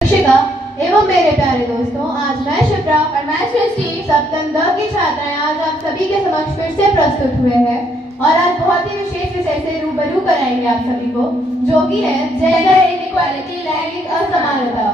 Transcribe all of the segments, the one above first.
शिक्षिका एवं मेरे प्यारे दोस्तों, आज मैं शिप्रा और मैं सृष्टि सप्तम द की छात्राएं आज आप सभी के समक्ष फिर से प्रस्तुत हुए हैं और आज बहुत ही विशेष विषय से रूबरू कराएंगे आप सभी को, जो कि है जेंडर इनइक्वालिटी, लैंगिक असमानता।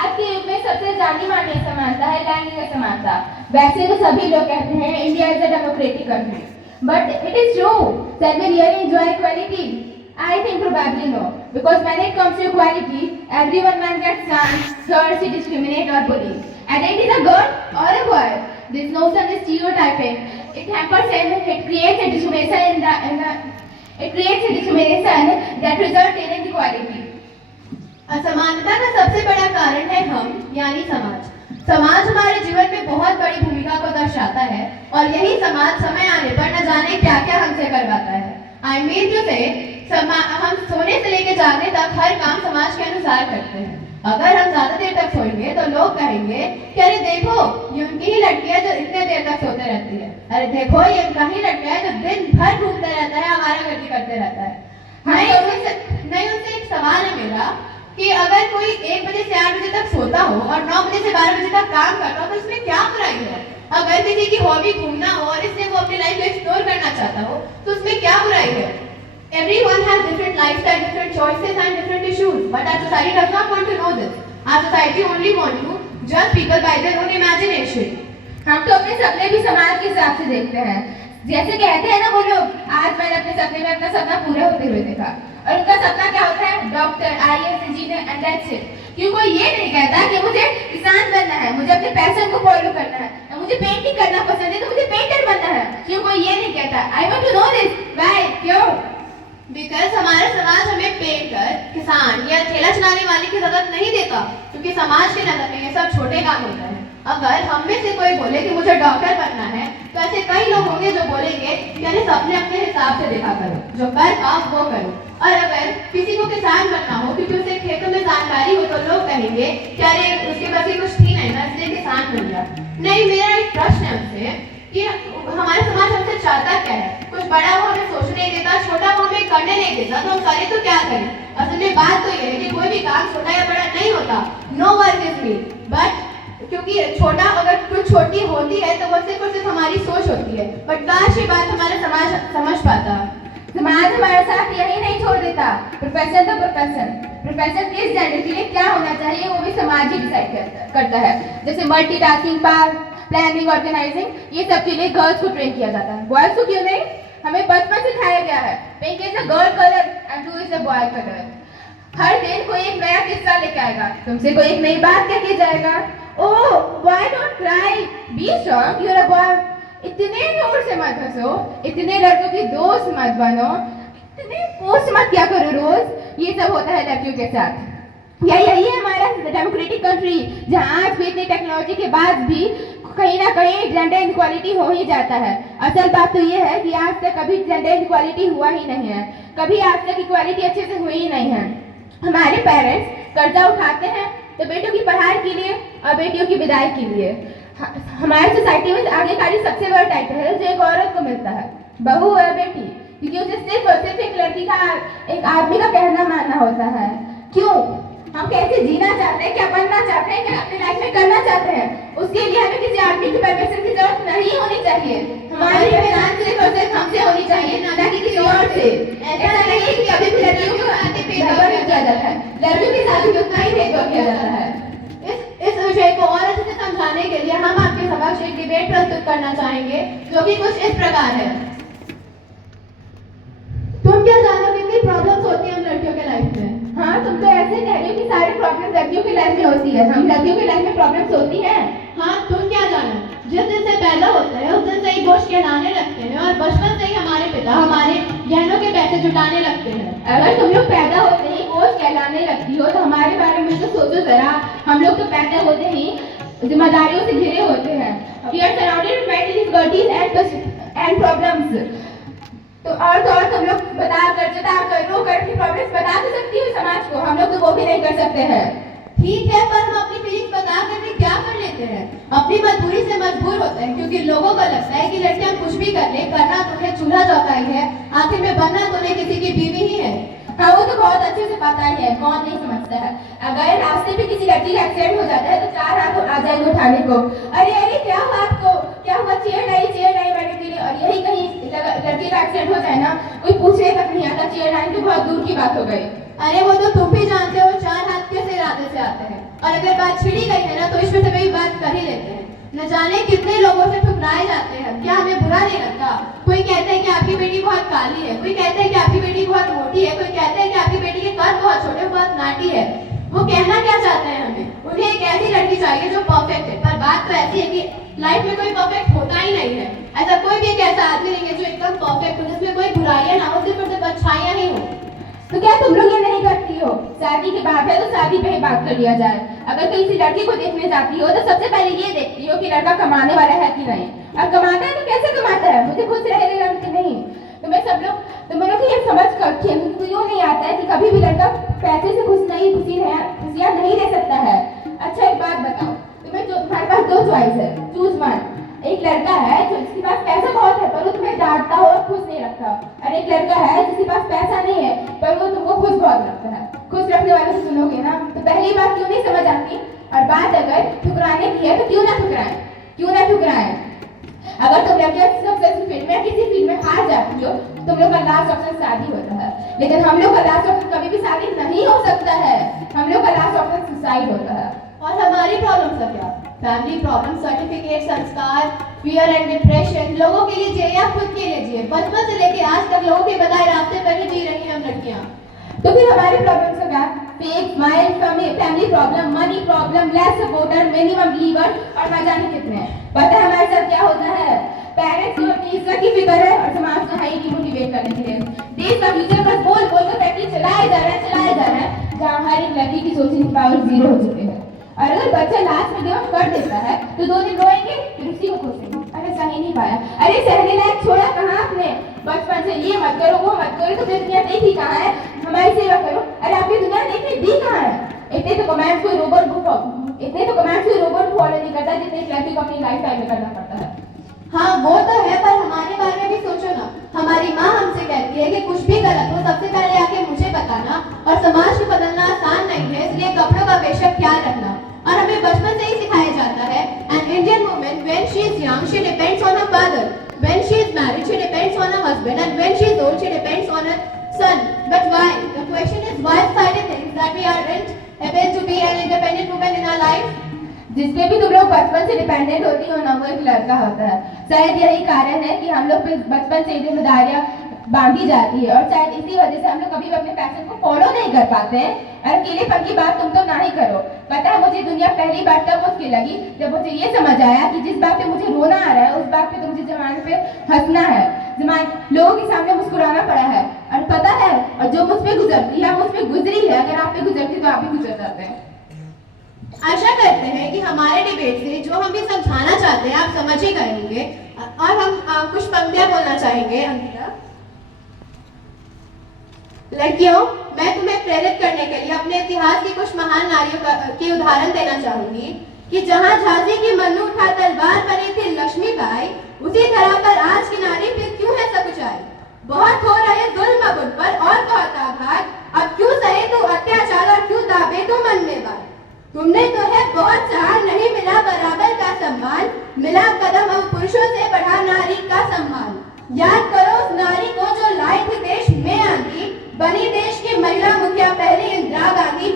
आज के युग में सबसे जानी मानी असमानता है लैंगिक असमानता। वैसे तो सभी लोग कहते हैं India is a democratic country, but it is true that we really enjoy equality? I think probably no, because when it comes to equality, everyone man gets chance to discriminate or bully. And it is a girl or a boy. This notion is stereotyping. It hampers and it creates a discrimination that results in inequality. असमानता का सबसे बड़ा कारण है हम, यानी समाज। समाज हमारे जीवन में बहुत बड़ी भूमिका को दर्शाता है और यही समाज समय आने पर न जाने क्या क्या हमसे करवाता है। I mean to say, हम सोने से लेकर जागने तक हर काम समाज के अनुसार करते हैं। अगर हम ज्यादा देर तक सोएंगे तो लोग कहेंगे कि अरे देखो ये उनकी ही लड़की है जो इतने देर तक सोते रहती है, अरे देखो ये उनका ही लड़का है जो दिन भर घूमते रहता है, आवारागर्दी करते रहता है। नहीं, उनसे एक सवाल है मेरा कि अगर कोई 1 बजे से 8 बजे तक सोता हो और 9 बजे से 12 बजे तक काम करता हो तो इसमें क्या बुराई है? अगर किसी की हॉबी घूमना हो और इसलिए वो अपनी लाइफ को एक्सप्लोर करना चाहता हो तो उसमें क्या बुराई है? Everyone has different lifestyle, different choices and different issues, but our society does not want to know this. Our society only want to judge people by their own imagination. हम तो अपने सपने भी समाज के हिसाब से देखते हैं। जैसे कहते हैं ना वो लोग, आज मैंने अपने सपने में अपना सपना पूरा होते हुए देखा, और उनका सपना क्या होता है? Doctor, IAS, engineer and that's it. क्यों कोई ये नहीं कहता कि मुझे किसान बनना है, मुझे अपने पैशन को फॉलो करना है, मुझे पेंटिंग करना पसंद है तो मुझे पेंटर बनना है? क्यों कोई ये नहीं कहता? I want to know this, why, क्यों? बिकॉज हमारा समाज हमें पेंटर, किसान या ठेला चलाने वाले की जरूरत नहीं देता, क्योंकि समाज के नजर में ये सब छोटे काम होते हैं। अगर हम में से कोई बोले कि मुझे डॉक्टर बनना है तो ऐसे कई लोग होंगे जो बोलेंगे कि अरे सबने अपने हिसाब से देखा करो, जो कर पाओ वो करो। और अगर किसी को किसान बनना हो क्योंकि उसे खेतों में जानकारी हो तो लोग कहेंगे कि अरे उसके पास कुछ थी नहीं ना इसलिए किसान बन गया। नहीं, मेरा एक प्रश्न है उनसे कि हमारा समाज हमसे चाहता क्या है? कुछ बड़ा वो हमें सोचने नहीं देता, छोटा वो हमें करने नहीं देता, तो हम करें तो क्या करें? असल में बात तो ये है कि कोई भी काम छोटा या बड़ा नहीं होता। No work is me, but क्योंकि छोटा अगर कुछ छोटी होती है तो वो सिर्फ और सिर्फ हमारी सोच होती है, बट काश ये बात हमारा समाज समझ पाता। समाज हमारे साथ यही नहीं छोड़ देता। प्रोफेशन तो प्रोफेशन किस जेंडर के लिए क्या होना चाहिए वो भी समाज ही डिसाइड करता है। जैसे मल्टीटास्किंग, प्लानिंग, ऑर्गेनाइजिंग, ये सब के लिए गर्ल्स को ट्रेन किया जाता है। बॉयज को क्यों नहीं? हमें बचपन से सिखाया गया है pink is a girl colour and blue is a boy colour. हर दिन कोई एक नया किस्सा लेके आएगा, तुमसे कोई एक नई बात कह के जाएगा। Oh why don't cry, be strong, you are a boy. इतने जोर से मत हंसो, इतने लड़कों की दोस्त मत बनो, इतने पोस्ट मत क्या करो रोज। ये सब होता है लड़कियों के साथ। यही है हमारा डेमोक्रेटिक कंट्री, जहाँ आज भी इतनी टेक्नोलॉजी के बाद भी कहीं ना कहीं जेंडर इनइक्वालिटी हो ही जाता है। असल बात तो ये है कि आज तक कभी जेंडर इनइक्वालिटी हुआ ही नहीं है, कभी आज तक इक्वालिटी अच्छे से हुई ही नहीं है। हमारे पेरेंट्स कर्जा उठाते हैं तो बेटों की पढ़ाई के लिए और बेटियों की विदाई के लिए। हमारे सोसाइटी में आज्ञाकारी सबसे बड़ा टाइटल है जो एक औरत को मिलता है, बहू है बेटी, क्योंकि उसे सिर्फ और सिर्फ एक लड़की का, एक आदमी का कहना मानना होता है। क्यों? हम कैसे जीना चाहते हैं, क्या बनना चाहते हैं, क्या अपनी लाइफ में करना चाहते हैं, उसके लिए हमें किसी आदमी की परमिशन की जरूरत नहीं होनी चाहिए। हमारी पहचान सिर्फ और सिर्फ हमसे होनी चाहिए, ना कि किसी और से। ऐसा नहीं है कि अभी भी लड़कियों को भेदभाव किया जाता है, लड़कियों की शादी में उतना ही भेदभाव किया जाता है। इस विषय को और अच्छे से समझाने के लिए हम आपके समक्ष एक डिबेट प्रस्तुत करना चाहेंगे, जो कि कुछ इस प्रकार है। तुम क्या जानो कितनी प्रॉब्लम्स होती है हम लड़कियों के लाइफ में? हाँ, तुम तो ऐसे कह रही हो कि सारी प्रॉब्लम लड़कियों की लाइफ में होती है। हम लड़कियों की लाइफ में प्रॉब्लम्स होती हैं? हाँ, तुम क्या जानो, जिस दिन से पैदा होते हैं उस दिन से ही बोझ कहलाने लगते हैं और बचपन से ही हमारे पिता हमारे गहनों के पैसे जुटाने लगते हैं। अगर तुम लोग पैदा होते ही बोझ कहलाने लगती हो तो हमारे बारे में तो सोचो जरा। हम लोग तो पैदा होते ही जिम्मेदारियों से घिरे होते हैं। We are surrounded by these duties and problems. तो और तुम लोग बता कर रो कर प्रॉब्लम्स बता तो सकती हो समाज को, हम लोग तो वो भी नहीं कर सकते हैं। ठीक है, पर हम अपनी फीलिंग्स बता कर भी क्या कर लेते हैं? अपनी मजबूरी से मजबूर होते हैं, क्योंकि लोगों को लगता है कि लड़कियां कुछ भी कर ले, करना तो है चूल्हा चौका ही है, आखिर में बनना तो नहीं किसी की बीवी ही है। हाँ वो तो बहुत अच्छे से पता ही है, कौन नहीं समझता है। अगर रास्ते पे किसी लड़की का एक्सीडेंट हो जाता है तो 4 हाथ आ जाएंगे उठाने को, अरे अरे क्या हुआ आपको, क्या हुआ, चेयर लाई मैडम के लिए। और यही कहीं लड़की का एक्सीडेंट हो जाए ना, कोई पूछने तक नहीं आता, चेयर लाइन तो बहुत दूर की बात हो गई। अरे वो तो तुम भी जानते हो 4 हाथ किस इरादे से आते हैं, और अगर बात छिड़ी गई है ना तो इसमें से भी बात कर ही लेते हैं। न जाने कितने लोगों से ठुकराए जाते हैं, क्या हमें बुरा नहीं लगता? कोई कहता है कि आपकी बेटी बहुत काली है, कोई कहता है कि आपकी बेटी बहुत मोटी है, कोई कहता है कि आपकी बेटी के कद बहुत छोटे, बहुत नाटी है। वो कहना क्या चाहते हैं हमें? उन्हें एक ऐसी लड़की चाहिए जो परफेक्ट है। पर बात तो ऐसी है कि लाइफ में कोई परफेक्ट होता ही नहीं है। ऐसा कोई भी एक ऐसा आदमी नहीं है जो एकदम परफेक्ट हो, जिसमें कोई बुराइयां ना हो, सिर्फ और सिर्फ अच्छाइयां ही हो। तो क्या तुम लोग ये नहीं करती हो? शादी की बात है तो शादी पे ही बात कर लिया जाए। अगर किसी लड़की को देखने जाती हो तो सबसे पहले ये देखती हो कि लड़का कमाने वाला है कि नहीं, और कमाता है तो कैसे कमाता है, मुझे खुश रहेगा कि नहीं। तो मैं सब लोग तुम लोग को ये समझ कर क्यों नहीं आता है कि कभी भी लड़का पैसे से खुशियाँ नहीं दे सकता है। अच्छा एक बात बताओ, तुम्हारे पास 2 चॉइस है, चूज वन। एक लड़का है जो जिसके पास पैसा बहुत है पर वो तुम्हें डांटता हो और खुश नहीं रखता, और एक लड़का है जिसके पास पैसा नहीं है पर वो तुमको खुश बहुत रखता है। खुश रखने वाले से सुनोगे ना तो पहली बात क्यों नहीं समझ आती, और बात अगर ठुकराने की है तो क्यों ना ठुकराएं। अगर तुम लड़कियां सक्सेसफुल फील्ड में किसी फील्ड में हार जाती हो, तुम लोग का लास्ट ऑप्शन शादी होता है, लेकिन हम लोग का लास्ट ऑप्शन कभी भी शादी नहीं हो सकता है, हम लोग का लास्ट ऑप्शन सुसाइड होता है। और हमारी प्रॉब्लम का क्या? फैमिली प्रॉब्लम, सर्टिफिकेट, संस्कार, फियर एंड डिप्रेशन। लोगों के लिए जिए या खुद के लिए जिए, बचपन से लेकर आज तक लोगों के बताए रास्ते पर ही जी रही हैं हम लड़कियां। तो फिर हमारी प्रॉब्लम का क्या? Fake smile, family problem, money problem, less supporter, minimum liver और ना जाने कितने। पता है हमारे साथ क्या होता है? पेरेंट्स को अपनी इज्जत की फिक्र है और समाज को है ही मोटिवेट करने के लिए देश का फ्यूचर बस बोल कर फैक्ट्री चलाए जा रहा है, जहाँ हर एक लड़की की सोचने की पावर 0 हो चुके हैं। और अगर बच्चा लास्ट में गिव अप कर देता है तो 2 दिन रोएंगे फिर उसी को खोसेंगे, अरे सही नहीं पाया, अरे सहने लायक छोड़ा कहाँ आपने, बचपन से ये मत करो वो मत करो, तो फिर दुनिया देखी कहाँ है, हमारी सेवा करो, अरे आपकी दुनिया देखने दी कहाँ है। इतने तो कमेंट्स कोई रोबोट फॉलो नहीं करता जितने एक लड़की को अपनी लाइफ टाइम में करना पड़ता है। हाँ वो तो है, पर हमारे बारे में भी सोचो ना। हमारी माँ हमसे कहती है कि कुछ भी गलत हो सबसे पहले आके मुझे बताना, और समाज को बदलना आसान नहीं है, इसलिए कपड़ों का बेशक ख्याल रखना। और हमें बचपन से ही सिखाया जाता है, an Indian woman when she is young she depends on her father, when she is married she depends on her husband, and when she is old she depends on her son. But why? The question is why society thinks that we aren't able to be an independent woman in our life. जिसपे भी तुम लोग बचपन से dependent होती हो ना, वो एक लड़का होता है। शायद यही कारण है कि हम लोग पे बचपन से जिम्मेदारियां बांधी जाती है, और शायद इसी वजह से हम लोग कभी भी अपने पैशन को फॉलो नहीं कर पाते हैं। और अकेलेपन की बात तुम तो ना ही करो। पता है मुझे दुनिया पहली बार तब मुश्किल लगी जब मुझे ये समझ आया कि जिस बात पे मुझे रोना आ रहा है उस बात पे तो मुझे जमाने पे हंसना है, लोगों के सामने मुस्कुराना पड़ा है। और पता है, और जो मुझ पे गुजरती है मुझ पे गुजरी है, अगर आप पे गुजरती तो आप भी गुजर जाते हैं। आशा करते हैं कि हमारे डिबेट से जो हम भी समझाना चाहते हैं आप समझ ही गए होंगे, और हम कुछ पंक्तियां बोलना चाहेंगे। अंकिता, लड़कियों, मैं तुम्हें प्रेरित करने के लिए अपने इतिहास की कुछ महान नारियों की उदाहरण देना चाहूंगी कि जहां झांसी की मन्नू उठा तलवार बनी थी लक्ष्मीबाई, उसी तरह पर आज की नारी पे क्यों है सकुचाई। बहुत हो रहे जुल्म अब उन पर और बहुत आभार, अब क्यों सहे तू अत्याचार और क्यों दाबे तू मन में बात। तुमने तो है बहुत चाह, नहीं मिला बराबर का सम्मान, मिला कदम अब पुरुषों से बढ़ा नारी का सम्मान। याद करो उस नारी को जो लाई थी देश में आंधी, बनी देश की महिला मुखिया पहली इंदिरा गांधी।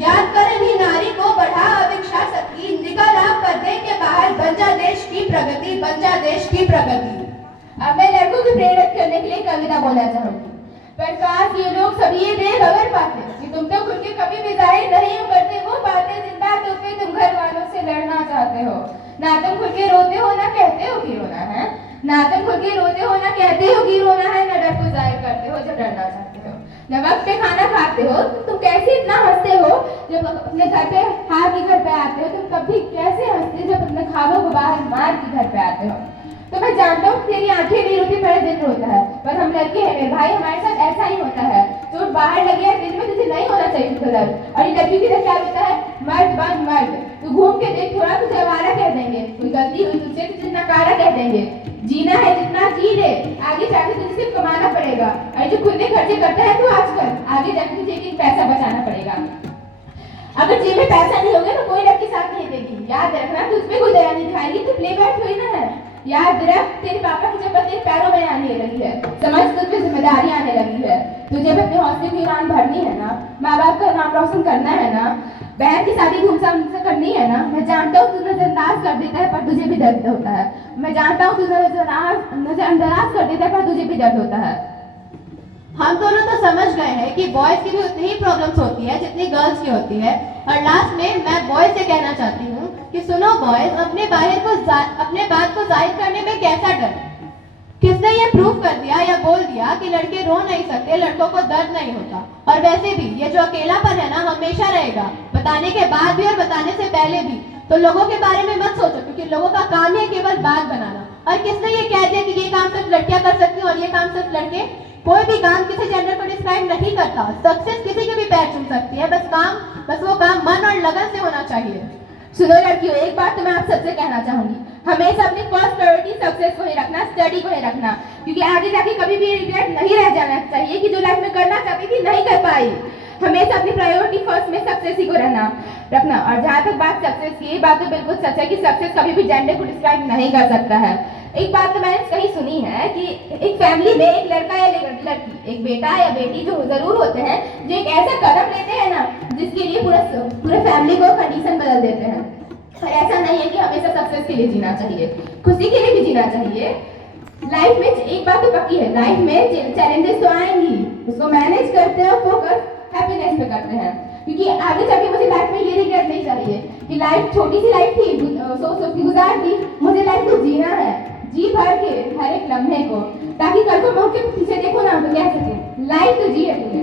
याद कर इन्हीं नारी को, बढ़ा अब इच्छा शक्ति, निकल आ पर्दे के बाहर, बन जा देश की प्रगति। अब मैं लड़कों को प्रेरित करने के लिए कविता बोलना चाहूंगी। पर काश ये लोग सभी ये देख अगर पाते कि तुम तो खुद के कभी भी जाहिर नहीं करते वो बातें जिन बातों पे तुम घर वालों से लड़ना चाहते हो। ना तुम खुद के रोते हो ना कहते हो कि रोना है, ना तुम खुद के रोते हो ना कहते हो कि रोना है, ना डर को जाहिर करते हो जब डरना चाहते हो, ना वक्त पे खाना खाते हो तुम कैसे इतना हंसते हो जब अपने घर पे हार के घर पे आते हो, तुम कभी कैसे हंसते जब अपने ख्वाबों को बाहर मार के घर पे आते हो। तो मैं जानता हूँ तेरी आंखें नहीं रोती पर दिल रोता है, पर हम लड़के हैं मेरे भाई, हमारे साथ ऐसा ही होता है। चोट बाहर लगी है दिल में तुझे नहीं होना चाहिए उसका दर्द। और ये लड़कियों की तरह क्या होता है, मर्द बन मर्द, तू घूम के देख थोड़ा तुझे आवारा कह देंगे, कोई गलती हुई तुझसे तुझे नकारा कह देंगे। जीना है जितना जी ले, आगे जाके तुझे सिर्फ कमाना पड़ेगा। और जो खुद खर्चे करता है तो आजकल, आगे जाके तुझे एक पैसा बचाना पड़ेगा। अगर जेब में पैसा नहीं होगा तो कोई लड़की साथ नहीं देगी। याद रखना, तुझ पे कोई दया नहीं दिखाएगी, तो प्लेबैक थोड़ी ना है। याद रख, तेरे पापा की चप्पल तेरे पैरों में आने लगी है, समझ, तुझ पे जिम्मेदारी आने लगी है। तुझे भी अपने हौसले की उड़ान भरनी है ना, माँ बाप का नाम रोशन करना है ना, बहन की शादी धूमधाम से करनी है ना। मैं जानता हूँ तू नजरअंदाज कर देता है, पर तुझे भी दर्द होता है। मैं जानता हूँ तू नजरअंदाज कर देता है, पर तुझे भी दर्द होता है। हम दोनों तो समझ गए हैं कि बॉयज की भी उतनी ही प्रॉब्लम्स होती है जितनी गर्ल्स की होती है। और लास्ट में मैं बॉयज से कहना चाहती हूँ कि सुनो बॉयज, अपने बात को जाहिर करने में कैसा डर? किसने ये प्रूव कर दिया या बोल दिया कि लड़के रो नहीं सकते, लड़कों को दर्द नहीं होता? और वैसे भी ये जो अकेलापन है ना, हमेशा रहेगा, बताने के बाद भी और बताने से पहले भी। तो लोगों के बारे में मत सोचो, क्योंकि लोगों का काम है केवल बात बनाना। और किसने ये कह दिया कि ये काम सिर्फ लड़कियां कर सकती हैं और ये काम सिर्फ लड़के? कोई भी काम किसी जेंडर को डिस्क्राइब नहीं करता। सक्सेस किसी के भी पैर चुम सकती है, बस वो काम मन और लगन से होना चाहिए। सुनो लड़कियों, एक बात तो मैं आप सबसे कहना चाहूंगी, हमेशा अपनी फर्स्ट प्रायोरिटी सक्सेस को ही रखना, स्टडी को ही रखना। क्योंकि आगे जाके कभी भी रिग्रेट नहीं रह जाना चाहिए कि जो लाइफ में करना चाहती थी नहीं कर पाई। हमेशा अपनी प्रायोरिटी फर्स्ट में सक्सेस ही को रखना। और जहाँ तक बात सक्सेस की, बात तो बिल्कुल सच है कि सक्सेस कभी भी जेंडर को डिस्क्राइब नहीं कर सकता है। एक बात तो मैंने कहीं सुनी है कि एक फैमिली में एक लड़का या लड़की, एक बेटा या बेटी जो जरूर होते हैं, जो एक ऐसा कदम लेते हैं ना जिसके लिए पूरे फैमिली को कंडीशन बदल देते हैं। और ऐसा नहीं है कि हमेशा सक्सेस के लिए जीना चाहिए, खुशी के लिए भी जीना चाहिए। लाइफ में एक बात तो पक्की है, लाइफ में चैलेंजेस तो आएंगी, उसको मैनेज करते हैं, फोकस हैप्पीनेस पे करते हैं। क्योंकि आगे जाके मुझे लाइफ में ये रिग्रेट नहीं चाहिए कि लाइफ छोटी सी लाइफ थी, सोच के गुजार दी। मुझे लाइफ को जीना है, जी भर के हर एक लम्हे को, ताकि कल को मैं उनके पीछे देखो ना तो कह सके लाइफ तो जी है तूने,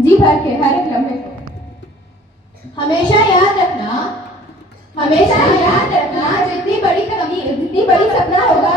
जी भर के हर एक लम्हे को। हमेशा याद रखना, जितनी बड़ी सपना होगा